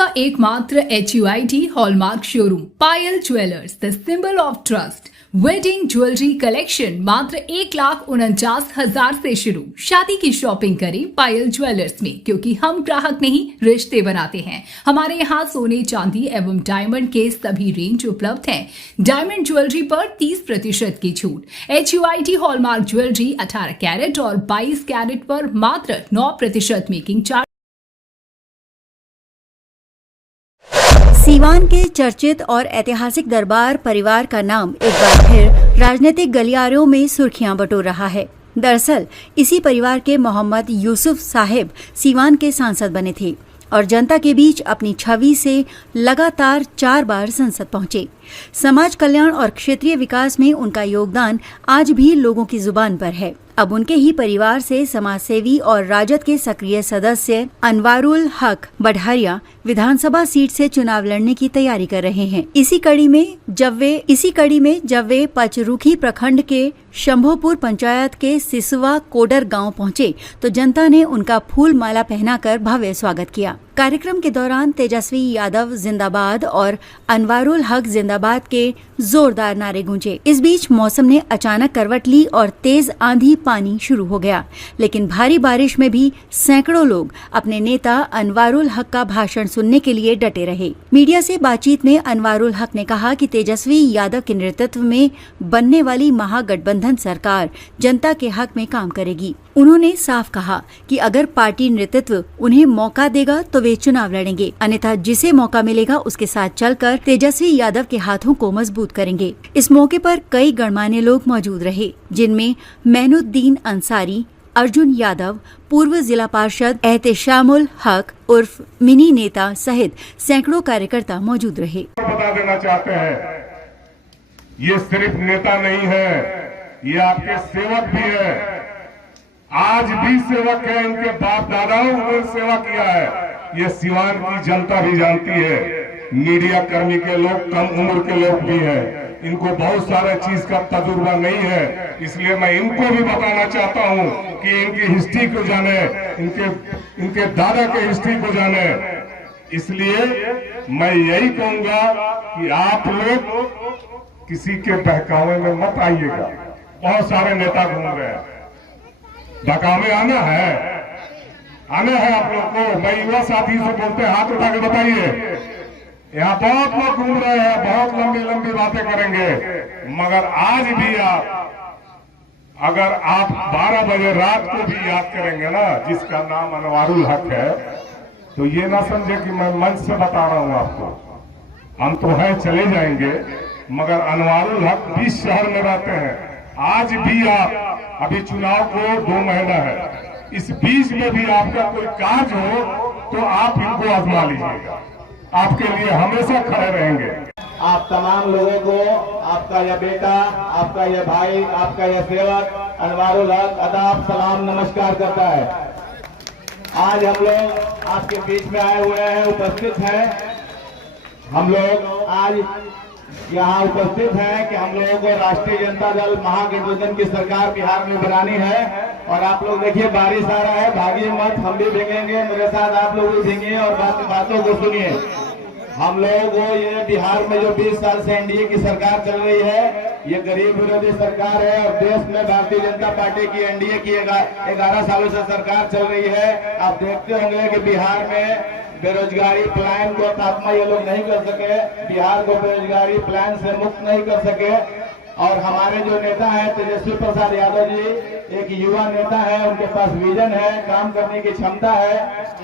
का एकमात्र HUID hallmark showroom Payal jewellers, the symbol of trust. Wedding jewellery collection मात्र 1,49,000 से शुरू। शादी की शॉपिंग करें पायल ज्वेलर्स में, क्योंकि हम ग्राहक नहीं रिश्ते बनाते हैं। हमारे यहाँ सोने चांदी एवं डायमंड के सभी रेंज उपलब्ध हैं। डायमंड ज्वेलरी पर 30% की छूट। HUID हॉलमार्क ज्वेलरी 18 कैरेट और 22 कैरेट पर मात्र 9% मेकिंग चार्ज। सीवान के चर्चित और ऐतिहासिक दरबार परिवार का नाम एक बार फिर राजनीतिक गलियारों में सुर्खियां बटोर रहा है। दरअसल इसी परिवार के मोहम्मद यूसुफ साहिब सीवान के सांसद बने थे और जनता के बीच अपनी छवि से लगातार 4 बार संसद पहुंचे। समाज कल्याण और क्षेत्रीय विकास में उनका योगदान आज भी लोगों की जुबान पर है। अब उनके ही परिवार से समाजसेवी और राजद के सक्रिय सदस्य अनवारुल हक बढ़हरिया विधानसभा सीट से चुनाव लड़ने की तैयारी कर रहे हैं। इसी कड़ी में जब वे पचरुखी प्रखंड के शंभोपुर पंचायत के सिसवा कोडर गांव पहुंचे तो जनता ने उनका फूल माला पहनाकर भव्य स्वागत किया। कार्यक्रम के दौरान तेजस्वी यादव जिंदाबाद और अनवारुल हक जिंदाबाद के जोरदार नारे गूंजे। इस बीच मौसम ने अचानक करवट ली और तेज आंधी पानी शुरू हो गया, लेकिन भारी बारिश में भी सैकड़ों लोग अपने नेता अनवारुल हक का भाषण सुनने के लिए डटे रहे। मीडिया से बातचीत में अनवारुल हक ने कहा कि तेजस्वी यादव के नेतृत्व में बनने वाली महागठबंधन सरकार जनता के हक में काम करेगी। उन्होंने साफ कहा कि अगर पार्टी नेतृत्व उन्हें मौका देगा तो वे चुनाव लड़ेंगे, अन्यथा जिसे मौका मिलेगा उसके साथ चलकर तेजस्वी यादव के हाथों को मजबूत करेंगे। इस मौके पर कई गणमान्य लोग मौजूद रहे, जिनमें मैनुद्दीन अंसारी, अर्जुन यादव, पूर्व जिला पार्षद एहतेशामुल हक उर्फ मिनी नेता सहित सैकड़ों कार्यकर्ता मौजूद रहे। बता देना चाहते हैं, ये सिर्फ नेता नहीं है, ये आपके सेवक भी है। आज भी सेवक है, इनके बाप दादाओं ने सेवा किया है, ये सिवान की जनता भी जानती है। मीडिया कर्मी के लोग, कम उम्र के लोग भी हैं, इनको बहुत सारे चीज का तजुर्बा नहीं है, इसलिए मैं इनको भी बताना चाहता हूं कि इनकी हिस्ट्री को जाने, इनके दादा के हिस्ट्री को जाने। इसलिए मैं यही कहूंगा कि आप लोग किसी के बहकावे में मत आइएगा। बहुत सारे नेता घूम रहे हैं, बहकावे आना है आप लोग को। मैं युवा साथी से बोलते हैं, हाथ उठा के बताइए। यहाँ बहुत लोग घूम रहे हैं, बहुत लंबी लंबी बातें करेंगे, मगर आज भी अगर आप 12 बजे रात को भी याद करेंगे ना जिसका नाम अनवारुल हक है, तो ये ना समझे कि मैं मंच से बता रहा हूं आपको। हम तो है, चले जाएंगे, मगर अनवारुल हक 20 शहर में रहते हैं। आज भी आप, अभी चुनाव को 2 महीना है, इस बीच में भी आपका कोई कार्य हो तो आप इनको आजमा लीजिएगा, आपके लिए हमेशा खड़े रहेंगे। आप तमाम लोगों को, आपका यह बेटा, आपका यह भाई, आपका यह सेवक अनवारुल हक अदाब सलाम नमस्कार करता है। आज हम लोग आपके बीच में आए हुए हैं, उपस्थित हैं। हम लोग आज यहाँ उपस्थित हैं कि हम लोगों को राष्ट्रीय जनता दल महागठबंधन की सरकार बिहार में बनानी है। और आप लोग देखिए, बारिश आ रहा है, भागिए मत, हम भी भीगेंगे, मेरे साथ आप लोग भी भीगिए और बातों को सुनिए। हम लोग ये बिहार में जो 20 साल से एनडीए की सरकार चल रही है, ये गरीब विरोधी सरकार है और देश में भारतीय जनता पार्टी की एनडीए की 11 सालों से सरकार चल रही है। आप देखते होंगे कि बिहार में बेरोजगारी प्लान को खात्मा ये लोग नहीं कर सके, बिहार को बेरोजगारी प्लान से मुक्त नहीं कर सके। और हमारे जो नेता हैं तेजस्वी प्रसाद यादव जी, एक युवा नेता है, उनके पास विजन है, काम करने की क्षमता है।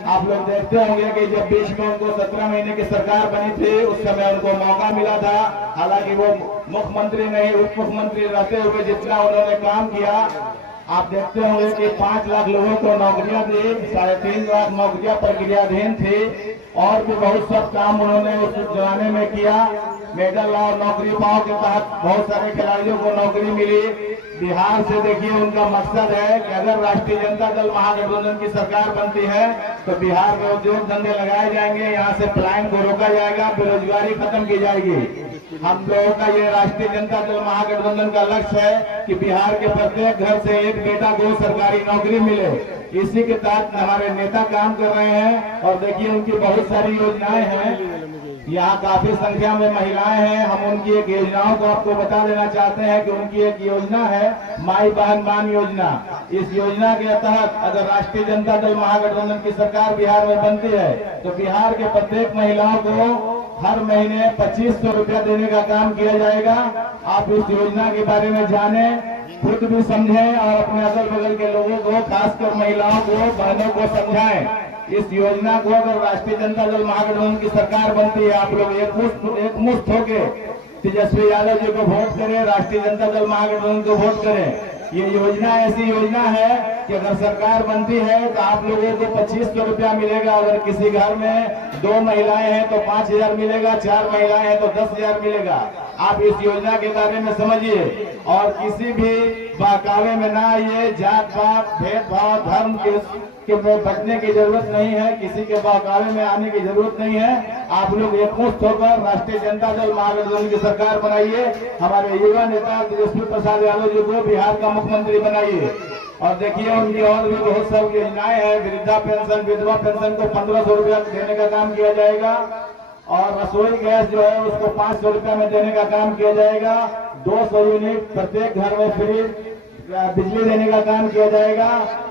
आप लोग देखते होंगे कि जब बीच में उनको 17 महीने की सरकार बनी थी, उस समय उनको मौका मिला था, हालांकि वो मुख्यमंत्री नहीं उप मुख्यमंत्री रहते हुए जितना उन्होंने काम किया, आप देखते होंगे कि 5 लाख लोगों को नौकरियां दी, 3.5 लाख नौकरियां प्रक्रियाधीन थी, और भी बहुत सब काम उन्होंने उस जमाने में किया। मेडल और नौकरी पाओ के तहत बहुत सारे खिलाड़ियों को नौकरी मिली। बिहार से देखिए, उनका मकसद है कि अगर राष्ट्रीय जनता दल महागठबंधन की सरकार बनती है तो बिहार में उद्योग धंधे लगाए जाएंगे, यहाँ से पलायन को रोका जाएगा, बेरोजगारी खत्म की जाएगी। हम लोगों का ये राष्ट्रीय जनता दल महागठबंधन का लक्ष्य है कि बिहार के प्रत्येक घर से एक बेटा को सरकारी नौकरी मिले। इसी के तहत हमारे नेता काम कर रहे हैं। और देखिए उनकी बहुत सारी योजनाएं हैं, यहाँ काफी संख्या में महिलाएं हैं। हम उनकी एक योजनाओं को आपको बता देना चाहते हैं कि उनकी एक योजना है माई बहन मान योजना। इस योजना के तहत अगर राष्ट्रीय जनता दल महागठबंधन की सरकार बिहार में बनती है तो बिहार के प्रत्येक महिलाओं को हर महीने 2500 रुपया देने का काम किया जाएगा। आप इस योजना के बारे में जाने, खुद भी समझें और अपने अगल बगल के लोगों को, खासकर महिलाओं को, बहनों को समझाएं। इस योजना को अगर राष्ट्रीय जनता दल महागठबंधन की सरकार बनती है, आप लोग एकमुश्त होके तेजस्वी यादव जी को वोट करें, राष्ट्रीय जनता दल महागठबंधन को वोट करें। ये योजना ऐसी योजना है कि अगर सरकार बनती है तो आप लोगों को 2500 रुपया मिलेगा। अगर किसी घर में 2 महिलाएं हैं तो 5000 मिलेगा, 4 महिलाएं हैं तो 10,000 मिलेगा। आप इस योजना के बारे में समझिए और किसी भी बहकावे में ना आइए। जात पात, भेदभाव, धर्म के बचने की जरूरत नहीं है, किसी के बहकावे में आने की जरूरत नहीं है। आप लोग एकमुश्त होकर राष्ट्रीय जनता दल महागठबंधन की सरकार बनाइए। हमारे युवा नेता तेजस्वी प्रसाद यादव जी को बिहार का मुख्यमंत्री बनाइए। और देखिए उनकी और भी बहुत सारी योजनाएं हैं। वृद्धा पेंशन, विधवा पेंशन को 1500 रुपया देने का काम किया जाएगा और रसोई गैस जो है उसको 500 रुपया में देने का काम किया जाएगा। 200 यूनिट प्रत्येक घर में फ्री बिजली देने का काम किया जाएगा।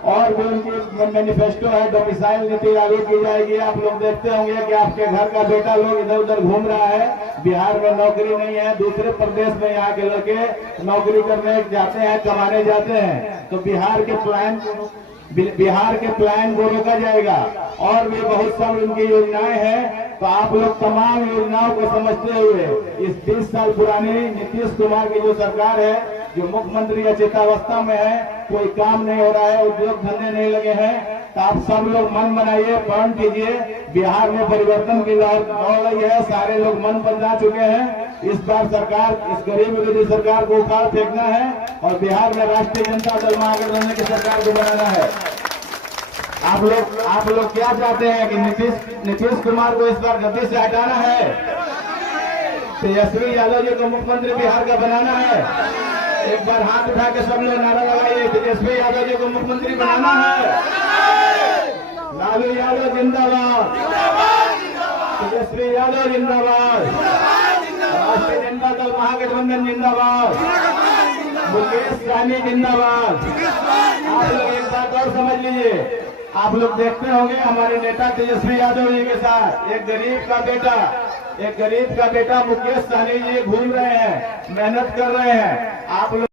और भी उनकी मैनिफेस्टो है, डोमिसाइल नीति लागू की जाएगी। आप लोग देखते होंगे कि आपके घर का बेटा लोग इधर उधर घूम रहा है, बिहार में नौकरी नहीं है, दूसरे प्रदेश में यहाँ के लड़के नौकरी करने जाते हैं, कमाने जाते हैं। तो बिहार के प्लान को रोका जाएगा। और भी बहुत सारी उनकी योजनाएं हैं। तो आप लोग तमाम योजनाओं को समझते हुए इस 20 साल पुरानी नीतीश कुमार की जो सरकार है, जो मुख्यमंत्री अचेतावस्था में है, कोई काम नहीं हो रहा है, उद्योग धंधे नहीं लगे हैं, तो आप सब लोग मन बनाइए, प्रण कीजिए। बिहार में परिवर्तन की लहर दौड़ रही है, सारे लोग मन पर जा चुके हैं। इस बार सरकार, इस गरीब विरोधी सरकार को उखाड़ फेंकना है और बिहार में राष्ट्रीय जनता दल महागठबंधन की सरकार को बनाना है। आप लोग क्या चाहते हैं कि नीतीश कुमार को इस बार गद्दी से हटाना है, तेजस्वी यादव जी को मुख्यमंत्री बिहार का बनाना है। एक बार हाथ उठा के सब लोग नारा लगाइए, तेजस्वी यादव जी को मुख्यमंत्री बनाना है। लालू यादव जिंदाबाद, तेजस्वी यादव जिंदाबाद, राष्ट्रीय जनता दल महागठबंधन जिंदाबाद, मुकेश सहनी जिंदाबाद। आप लोग एक बात और समझ लीजिए, आप लोग देखते होंगे हमारे नेता तेजस्वी यादव जी के साथ एक गरीब का बेटा मुकेश सहनी जी घूम रहे हैं, मेहनत कर रहे हैं। आप लोग